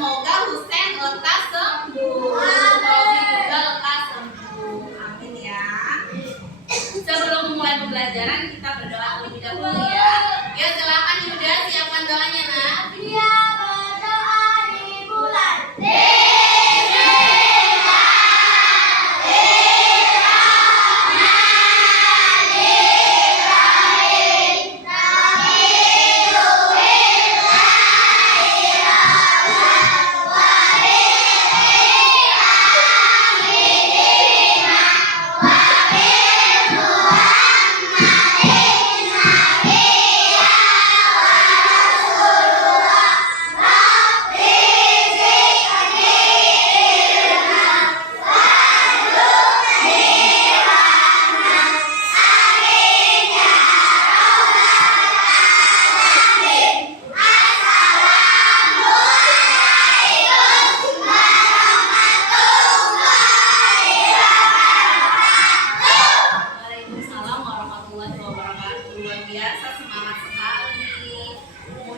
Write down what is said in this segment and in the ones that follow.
semoga Husen lekas sembuh. Robi juga lekas sembuh. Amin ya. Sebelum memulai pembelajaran kita berdoa terlebih dahulu ya. Ya silakan Yuda siapkan doanya nak. Dia berdoa di bulan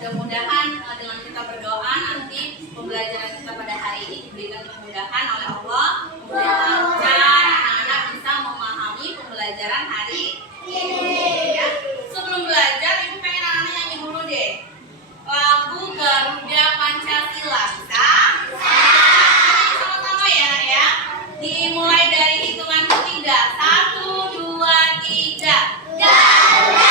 mudah-mudahan dengan kita berdoa nanti pembelajaran kita pada hari ini diberikan kemudahan oleh Allah, kemudian lancar, anak-anak bisa memahami pembelajaran hari ini. Ya. Sebelum belajar, ibu pengen anak-anak nyanyi dulu deh lagu Garuda Pancasila. Bisa? Sama-sama ya. Dimulai dari hitungan ketiga. 1, 2, 3. Garuda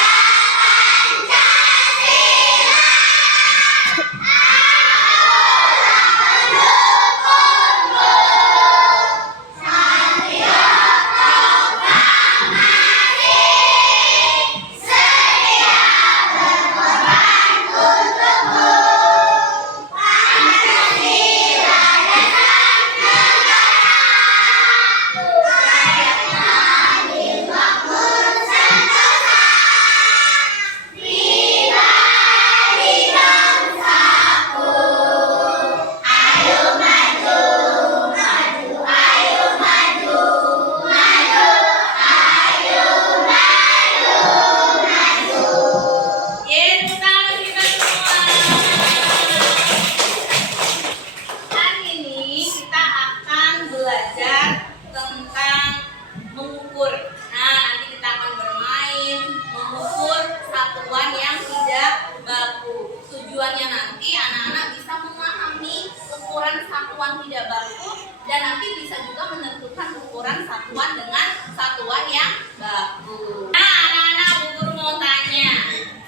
satuan tidak baku dan nanti bisa juga menentukan ukuran satuan dengan satuan yang baku. Nah, anak-anak, Bu Guru mau tanya,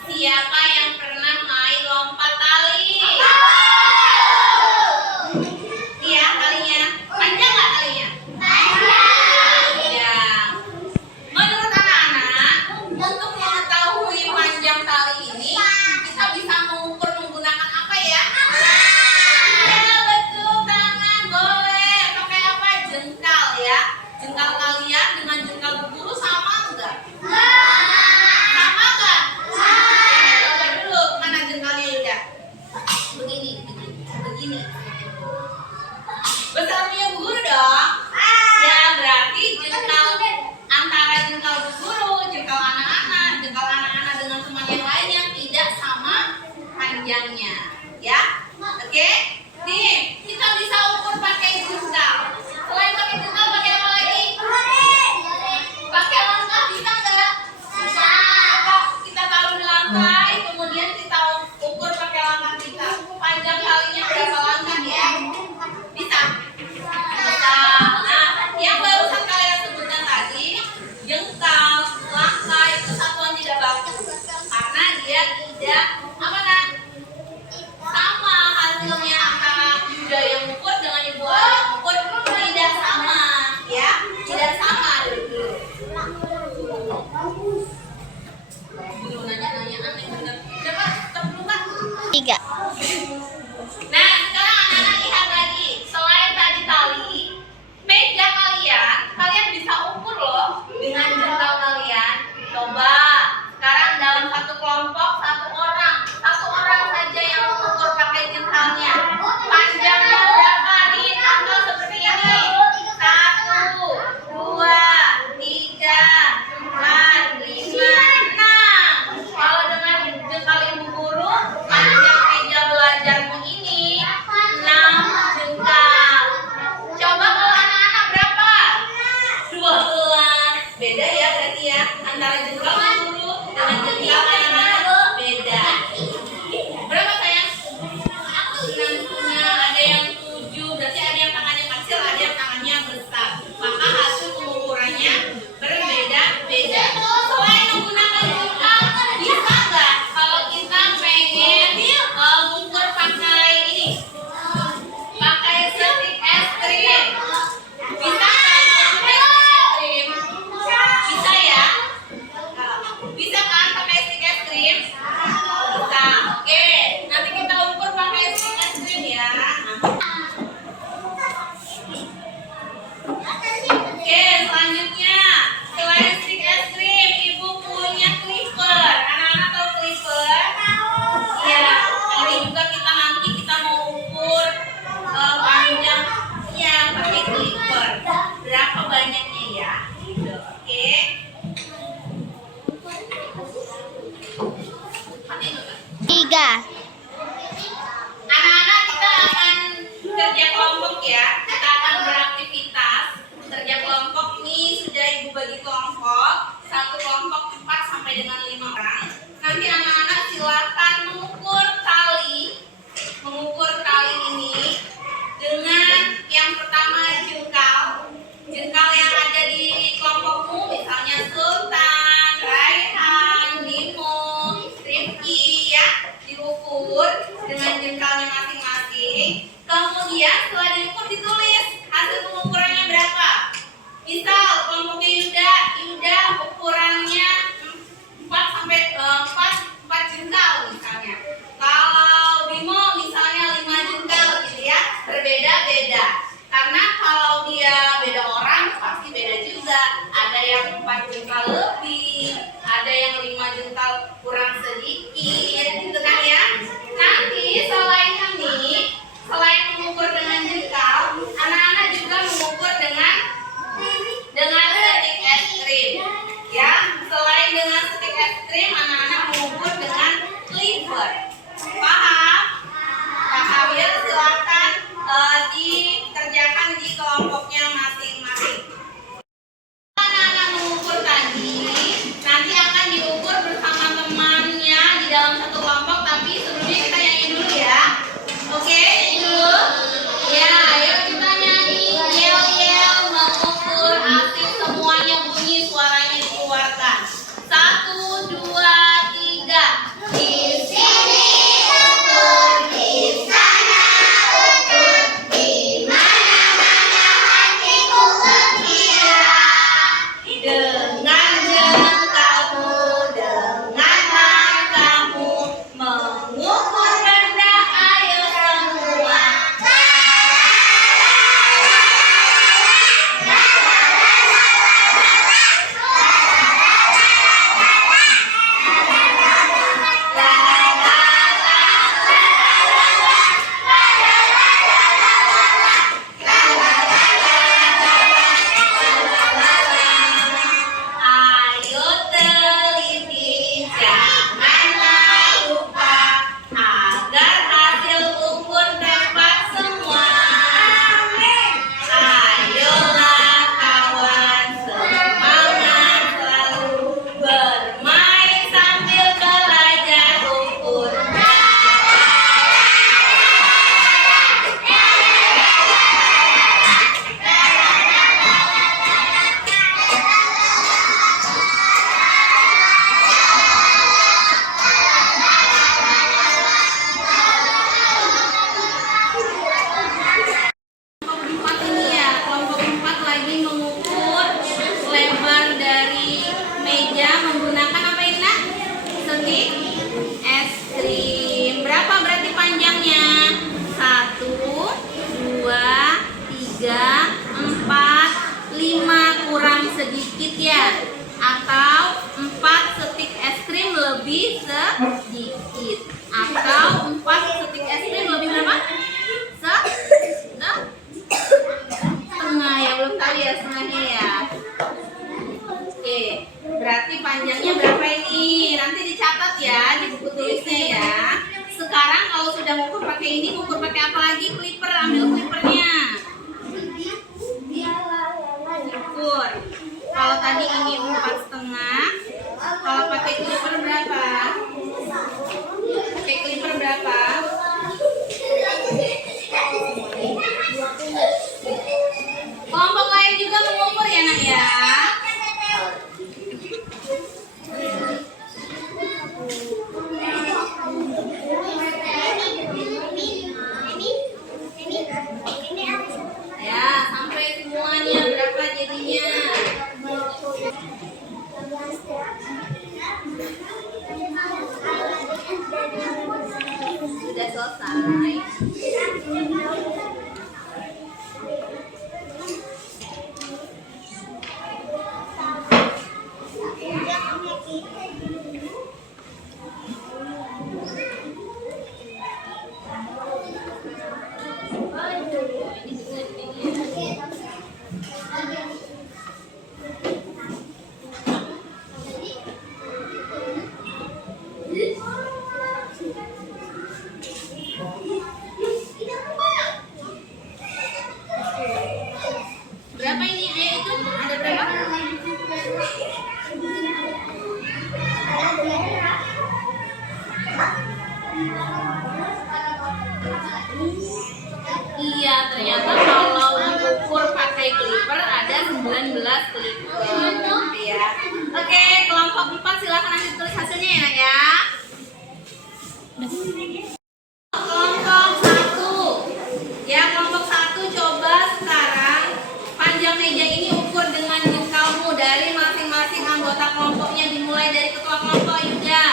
siapa yang pernah main lompat tali? Iya, talinya panjang nggak talinya? Panjang. Menurut anak-anak, untuk mengetahui panjang tali ini, kita bisa mengukur menggunakan apa ya? Jengkal kalian dengan jengkal Bu Guru sama enggak? Sama enggak? Coba dulu, mana jengkalnya Ida? Begini. Besarnya Bu Guru dong? Ya berarti jengkal antara jengkal Bu Guru, jengkal anak-anak dengan teman yang lainnya tidak sama panjangnya. Ya? Oke? Nih, kita bisa ukur pakai jengkal. Selain pakai jengkal, pakai apa lagi? Pakai langkah bisa nggak? Bisa. Kita taruh di lantai, kemudian kita ukur pakai langkah kita. Panjang kalinya berapa langkah ya? Bisa? Bisa. Nah, yang barusan kalian sebutkan tadi, jengkal, langkah itu satuan tidak baku. Karena dia tidak apa nak? Anak-anak, kita akan kerja kelompok ya. Kita akan beraktivitas. Kerja kelompok ini sudah ibu bagi kelompok. Satu kelompok 4 sampai dengan 5 orang. Nanti anak-anak silakan mengukur tali ini dengan yang pertama jengkal yang ada di kelompokmu, misalnya Sultan, Raihan, Bimo, Rifki ya, diukur dengan jengkalnya masing-masing. Kemudian setelah diukur ditulis hasil pengukurannya berapa. Misal kelompoknya Yuda ukurannya 4 jengkal misalnya. Kalau Bimo misalnya 5 jengkal gitu ya, berbeda-beda. Karena kalau dia beda orang pasti beda juga. Ada yang 4 jengkal lebih, ada yang 5 jengkal kurang sedikit, gitu kan ya. Nanti selain mengukur dengan jengkal, anak-anak juga mengukur dengan stik es krim. Ya, selain dengan stik es krim, anak-anak mengukur dengan clipper. Paham? Paham ya? Silakan dikerjakan di kelompoknya masing-masing. Anak-anak mengukur tadi, nanti akan diukur bersama temannya di dalam satu kelompok. Tapi sebelumnya kita nyanyi dulu ya. Oke, nyanyi dulu. Ya, ayo kita nyanyi. Yel-yel mengukur, asik semuanya bunyi, suaranya dikeluarkan. 1, 2, 3. Di sini ukur, di sana ukur, di mana-mana hatiku gembira. Dengan jengkalmu, dengan langkahmu, mengukur benda, ayo semua. Ayo teliti, janganlah lupa, agar hasil ukur dapat semua. Ayolah kawan, semangat selalu, bermain sambil belajar ukur. Kelompok 4 ini ya, kelompok 4 lagi mengukur lebar dari meja menggunakan apa ini nak? Stik es krim. Berapa berarti panjangnya? 1, 2, 3, 4, 5 kurang sedikit ya. Atau 4 stik es krim lebih sedikit. Atau 4 stik es krim lebih berapa? Setengah ya, belum tahu ya setengahnya ya. Oke, berarti panjangnya berapa ini? Nanti dicatat ya di buku tulisnya ya. Sekarang kalau sudah ngukur pakai ini, ngukur pakai apa lagi? Clipper, ambil clippernya. Ukur. Kalau tadi ini 4,5, kalau pakai clipper berapa? Pakai clipper berapa? Kelompok lain juga mengukur ya nak ya. Ya, sampai semuanya berapa jadinya? Iya, ternyata kalau diukur pakai clipper ada 19 clipper gitu ya. Oke, kelompok 4 silakan nanti tulis hasilnya ya. Kelompok 1. Ya, kelompok 1 coba sekarang panjang meja ini ukur dengan jengkalmu dari masing-masing anggota kelompoknya, dimulai dari ketua kelompok Yuda.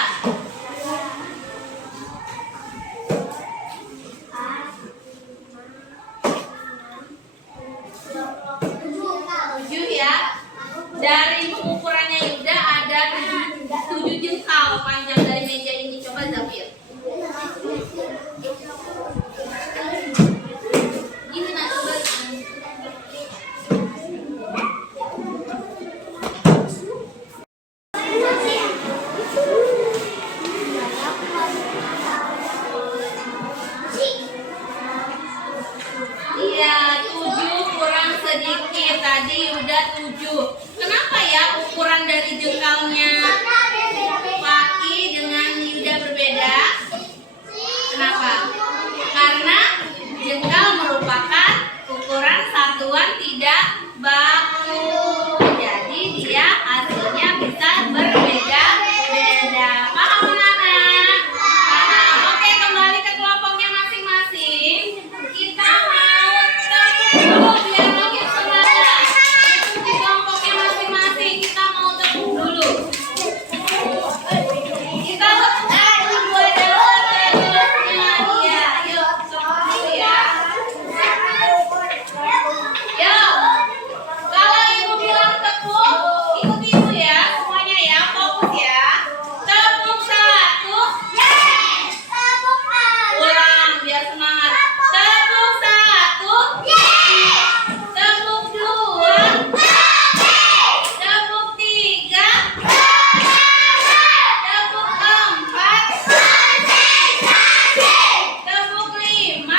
Dari pengukurannya Yuda ada 7 jengkal panjang dari meja ini. Coba Zafir. Gini nah, coba. Iya, 7 kurang sedikit. Tadi Yuda 7. Kenapa ya ukuran dari jengkalnya Paki dengan Yuda berbeda? Kenapa? Karena jengkal merupakan ukuran satuan tidak baku. Jadi dia hasilnya bisa berbeda-beda. Paham anak-anak? Paham. Oke, kembali ke kelompoknya masing-masing. Kita mau tepuk dulu biar makin semangat. Di kelompoknya masing-masing kita mau tepuk dulu. Kita tepuk dulu adalah telusnya. Iya, yuk tepuk dulu ya. Yuk. Kalau ibu bilang tepuk, ikuti ibu ya, semuanya ya, fokus ya. Tepuk 1. Ulang biar semangat. Tepuk 1. Tepuk 2. Tepuk 3. Tepuk 4. Tepuk 5.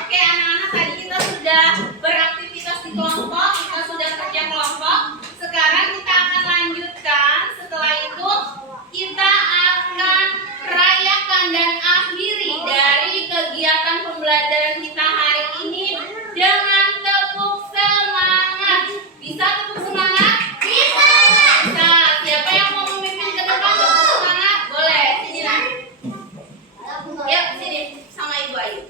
Oke anak-anak, tadi kita sudah beraktivitas di kelompok, kita sudah kerja kelompok. Sekarang kita akan lanjutkan. Setelah itu kita akan rayakan dan akhiri dari kegiatan pembelajaran kita hari ini dengan tepuk semangat. Bisa tepuk semangat? Bisa. Siapa yang mau memimpin ke depan tepuk semangat? Boleh. Sini lah. Yuk sini sama Ibu Ayu.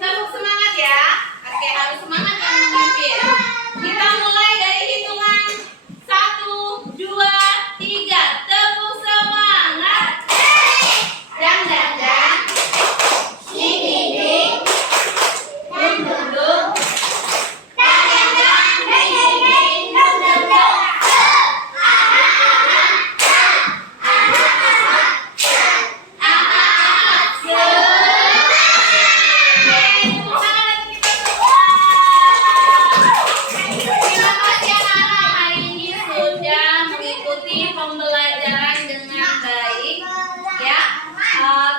Tepuk semangat ya. Oke, harus semangat yang memimpin. Kita mulai dari hitungan 1, 2, 3. Tepuk semangat. Dan. Ding. Duduk. Terima kasih anak-anak, hari ini sudah mengikuti pembelajaran dengan baik ya.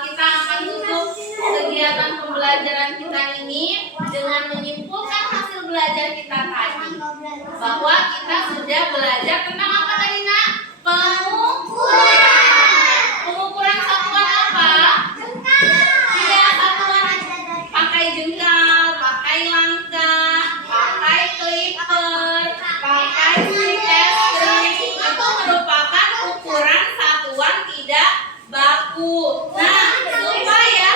Kita akan tutup kegiatan pembelajaran kita ini dengan menyimpulkan hasil belajar kita tadi, bahwa kita sudah belajar tentang apa tadi nak? Pengukuran satuan apa? Tidak, satuan pakai jengkal, pakai langkah, pakai clipper, pakai stick es krim. Itu merupakan ukuran satuan tidak baku. Nah, supaya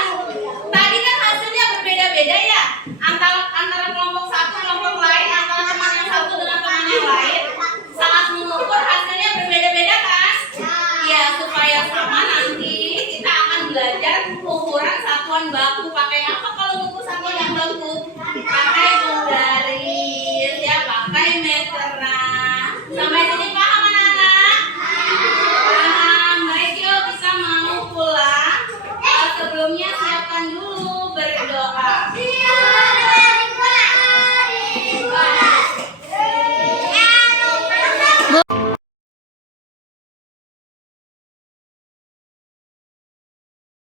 tadi kan hasilnya berbeda-beda ya, antara kelompok satu kelompok lain, antara teman yang satu dengan teman yang lain. Saat mengukur hasilnya berbeda-beda kan? Ya, supaya sama nanti kita akan belajar ukuran satuan baku pakai apa?